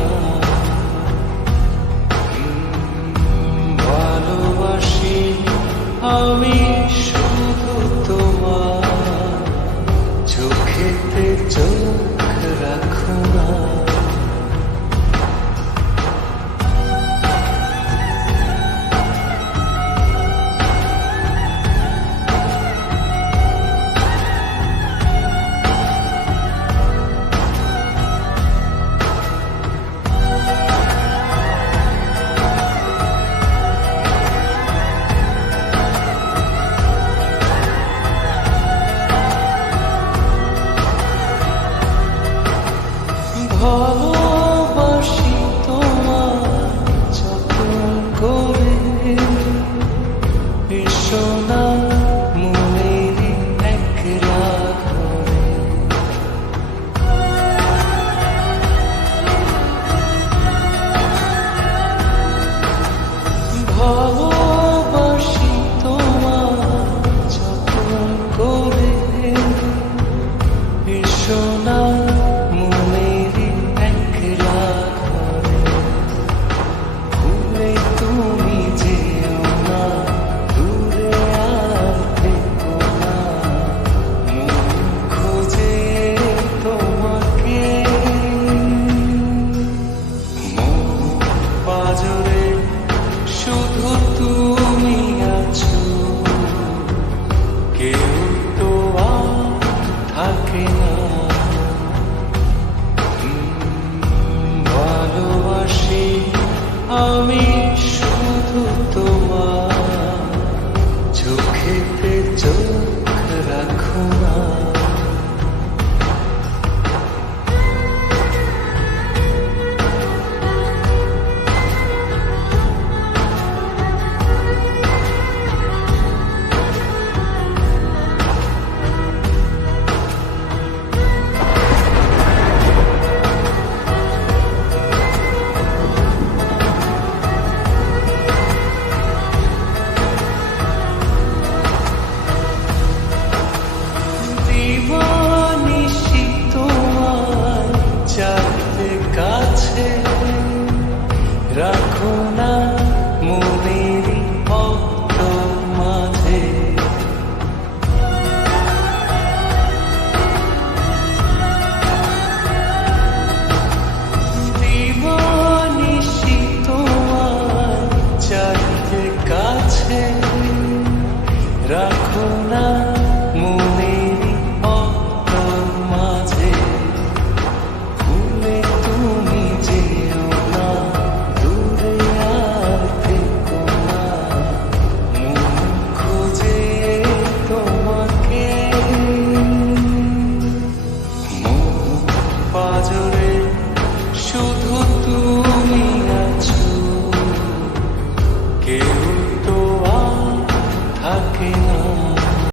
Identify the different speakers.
Speaker 1: love.